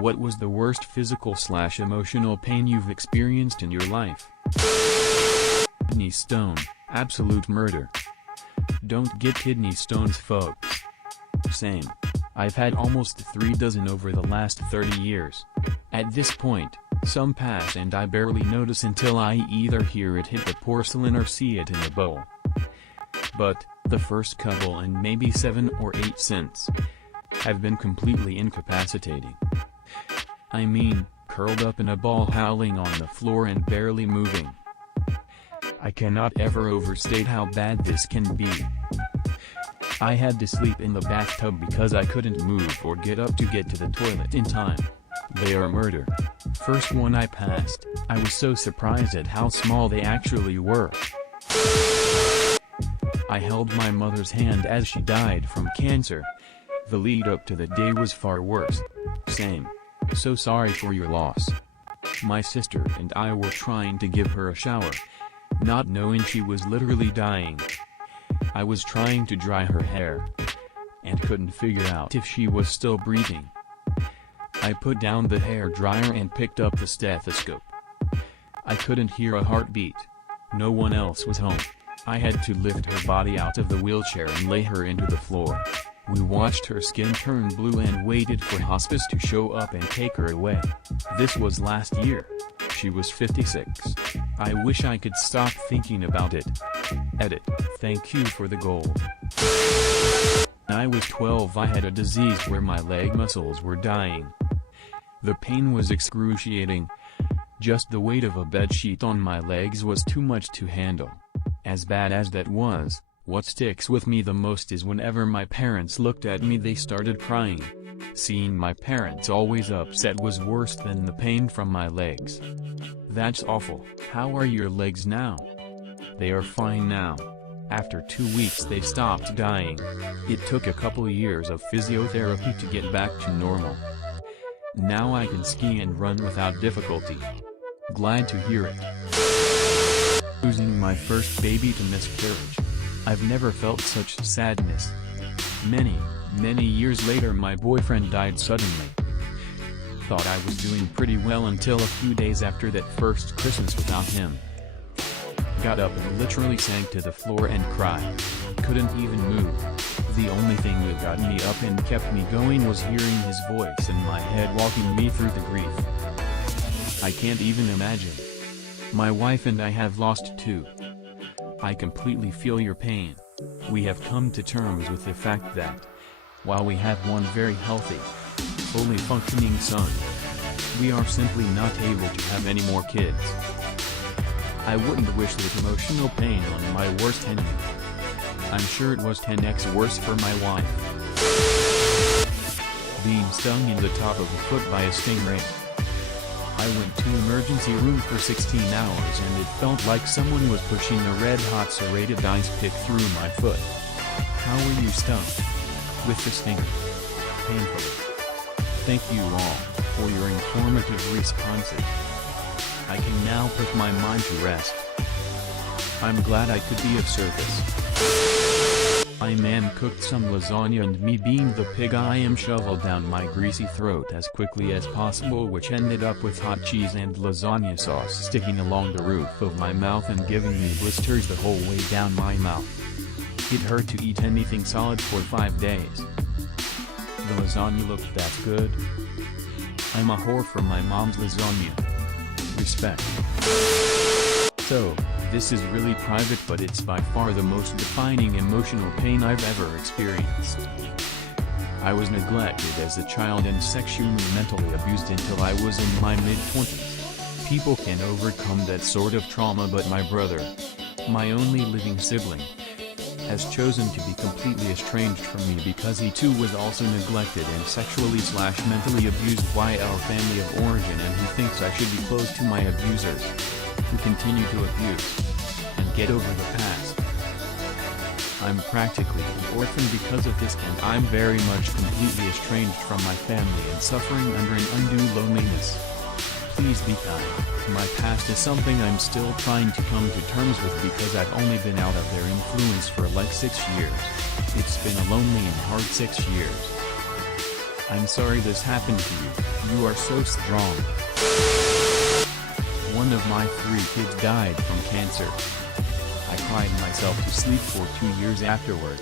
What was the worst physical/emotional pain you've experienced in your life? Kidney stone, absolute murder. Don't get kidney stones, folks. Same. I've had almost 3 dozen over the last 30 years. At this point, some pass and I barely notice until I either hear it hit the porcelain or see it in the bowl. But, the first couple, and maybe 7 or 8 since, have been completely incapacitating. I mean, curled up in a ball howling on the floor and barely moving. I cannot ever overstate how bad this can be. I had to sleep in the bathtub because I couldn't move or get up to get to the toilet in time. They are murder. First one I passed, I was so surprised at how small they actually were. I held my mother's hand as she died from cancer. The lead up to the day was far worse. Same. So sorry for your loss. My sister and I were trying to give her a shower, not knowing she was literally dying. I was trying to dry her hair, and couldn't figure out if she was still breathing. I put down the hair dryer and picked up the stethoscope. I couldn't hear a heartbeat. No one else was home. I had to lift her body out of the wheelchair and lay her into the floor. We watched her skin turn blue and waited for hospice to show up and take her away. This was last year. She was 56. I wish I could stop thinking about it. Edit. Thank you for the gold. When I was 12, I had a disease where my leg muscles were dying. The pain was excruciating. Just the weight of a bedsheet on my legs was too much to handle. As bad as that was, what sticks with me the most is whenever my parents looked at me they started crying. Seeing my parents always upset was worse than the pain from my legs. That's awful. How are your legs now? They are fine now. After 2 weeks they stopped dying. It took a couple years of physiotherapy to get back to normal. Now I can ski and run without difficulty. Glad to hear it. Losing my first baby to miscarriage. I've never felt such sadness. Many years later my boyfriend died suddenly. Thought I was doing pretty well until a few days after that first Christmas without him. Got up and literally sank to the floor and cried. Couldn't even move. The only thing that got me up and kept me going was hearing his voice in my head walking me through the grief. I can't even imagine. My wife and I have lost 2. I completely feel your pain. We have come to terms with the fact that, while we have one very healthy, fully functioning son, we are simply not able to have any more kids. I wouldn't wish this emotional pain on my worst enemy. I'm sure it was 10x worse for my wife. Being stung in the top of the foot by a stingray. I went to emergency room for 16 hours and it felt like someone was pushing a red-hot serrated ice pick through my foot. How were you stung? With the stinger. Painfully. Thank you all for your informative responses. I can now put my mind to rest. I'm glad I could be of service. My man cooked some lasagna and me being the pig I am shoveled down my greasy throat as quickly as possible, which ended up with hot cheese and lasagna sauce sticking along the roof of my mouth and giving me blisters the whole way down my mouth. It hurt to eat anything solid for 5 days. The lasagna looked that good. I'm a whore for my mom's lasagna. Respect. So, this is really private, but it's by far the most defining emotional pain I've ever experienced. I was neglected as a child and sexually mentally abused until I was in my mid-20s. People can overcome that sort of trauma, but my brother, my only living sibling, has chosen to be completely estranged from me because he too was also neglected and sexually/mentally abused by our family of origin, and he thinks I should be close to my abusers, who continue to abuse, and get over the past. I'm practically an orphan because of this, and I'm very much completely estranged from my family and suffering under an undue loneliness. Please be kind. My past is something I'm still trying to come to terms with because I've only been out of their influence for like 6 years. It's been a lonely and hard 6 years. I'm sorry this happened to you, you are so strong. One of my 3 kids died from cancer. I cried myself to sleep for 2 years afterward.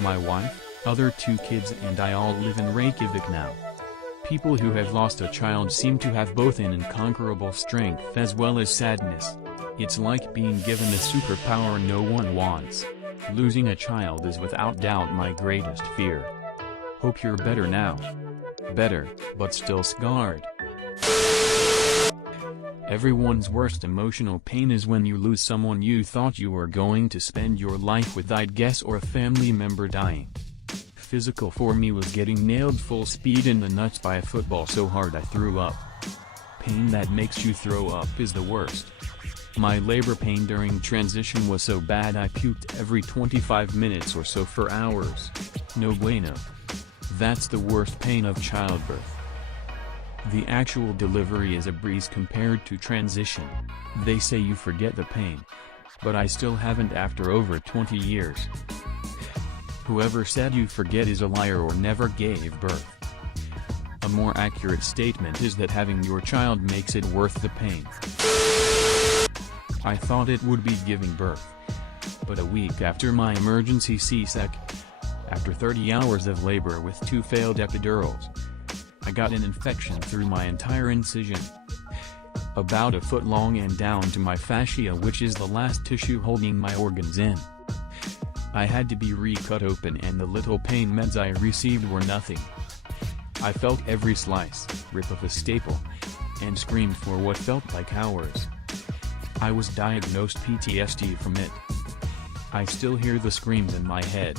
My wife, other 2 kids and I all live in Reykjavik now. People who have lost a child seem to have both an unconquerable strength as well as sadness. It's like being given a superpower no one wants. Losing a child is without doubt my greatest fear. Hope you're better now. Better, but still scarred. Everyone's worst emotional pain is when you lose someone you thought you were going to spend your life with, I'd guess, or a family member dying. Physical for me was getting nailed full speed in the nuts by a football so hard I threw up. Pain that makes you throw up is the worst. My labor pain during transition was so bad I puked every 25 minutes or so for hours. No bueno. That's the worst pain of childbirth. The actual delivery is a breeze compared to transition. They say you forget the pain. But I still haven't after over 20 years. Whoever said you forget is a liar or never gave birth. A more accurate statement is that having your child makes it worth the pain. I thought it would be giving birth. But a week after my emergency C-sec, after 30 hours of labor with 2 failed epidurals, I got an infection through my entire incision. About a foot long and down to my fascia, which is the last tissue holding my organs in. I had to be re-cut open and the little pain meds I received were nothing. I felt every slice, rip of a staple, and screamed for what felt like hours. I was diagnosed PTSD from it. I still hear the screams in my head.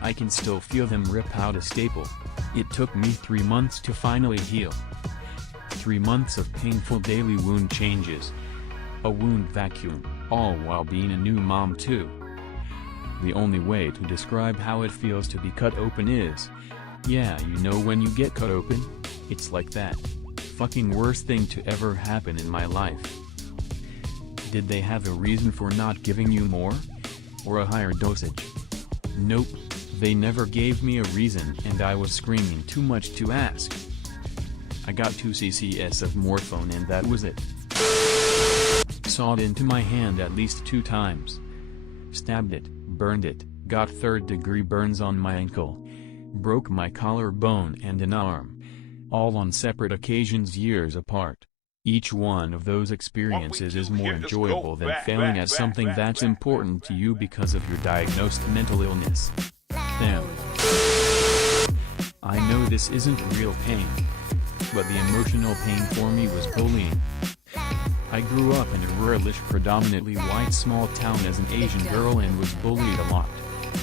I can still feel them rip out a staple. It took me 3 months to finally heal. 3 months of painful daily wound changes. A wound vacuum, all while being a new mom too. The only way to describe how it feels to be cut open is, yeah, you know when you get cut open? It's like that. Fucking worst thing to ever happen in my life. Did they have a reason for not giving you more? Or a higher dosage? Nope, they never gave me a reason and I was screaming too much to ask. I got 2 cc's of morphone and that was it. Sawed into my hand at least 2 times. Stabbed it, burned it, got 3rd-degree burns on my ankle. Broke my collarbone and an arm. All on separate occasions years apart. Each one of those experiences is more enjoyable than failing at something that's important to you because of your diagnosed mental illness. Damn. I know this isn't real pain. But the emotional pain for me was bullying. I grew up in a ruralish, predominantly white small town as an Asian girl and was bullied a lot.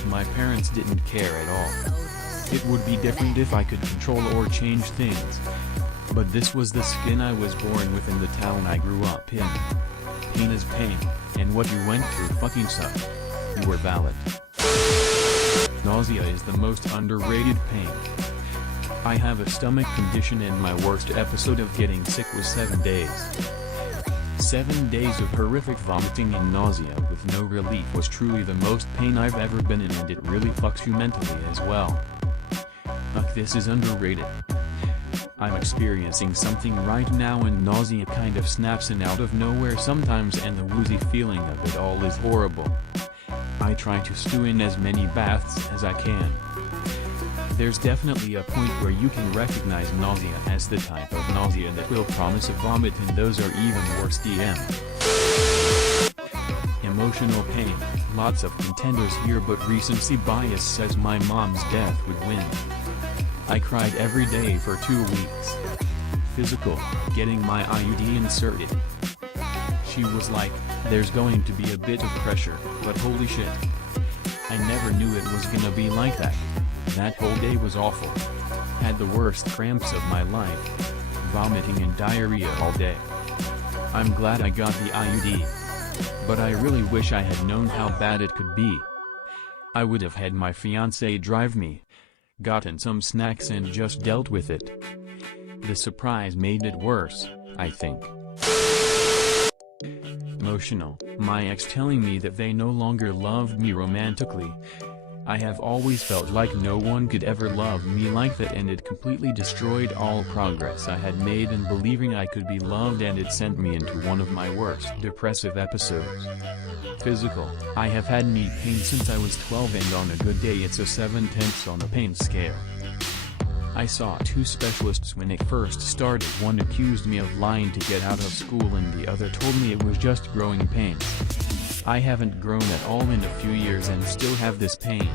My parents didn't care at all. It would be different if I could control or change things. But this was the skin I was born with in the town I grew up in. Pain is pain, and what you went through fucking sucked. You were valid. Nausea is the most underrated pain. I have a stomach condition and my worst episode of getting sick was 7 days. 7 days of horrific vomiting and nausea with no relief was truly the most pain I've ever been in, and it really fucks you mentally as well. This is underrated. I'm experiencing something right now and nausea kind of snaps in out of nowhere sometimes and the woozy feeling of it all is horrible. I try to stew in as many baths as I can. There's definitely a point where you can recognize nausea as the type of nausea that will promise a vomit, and those are even worse. DM. Emotional pain, lots of contenders here, but recency bias says my mom's death would win. I cried every day for 2 weeks. Physical, getting my IUD inserted. She was like, there's going to be a bit of pressure, but holy shit. I never knew it was gonna be like that. That whole day was awful. Had the worst cramps of my life. Vomiting and diarrhea all day. I'm glad I got the IUD. But I really wish I had known how bad it could be. I would have had my fiancé drive me. Gotten some snacks and just dealt with it. The surprise made it worse, I think. Emotional, my ex telling me that they no longer loved me romantically. I have always felt like no one could ever love me like that, and it completely destroyed all progress I had made in believing I could be loved, and it sent me into one of my worst depressive episodes. Physical: I have had knee pain since I was 12, and on a good day it's a 7/10 on the pain scale. I saw 2 specialists when it first started. One accused me of lying to get out of school, and the other told me it was just growing pains. I haven't grown at all in a few years and still have this pain.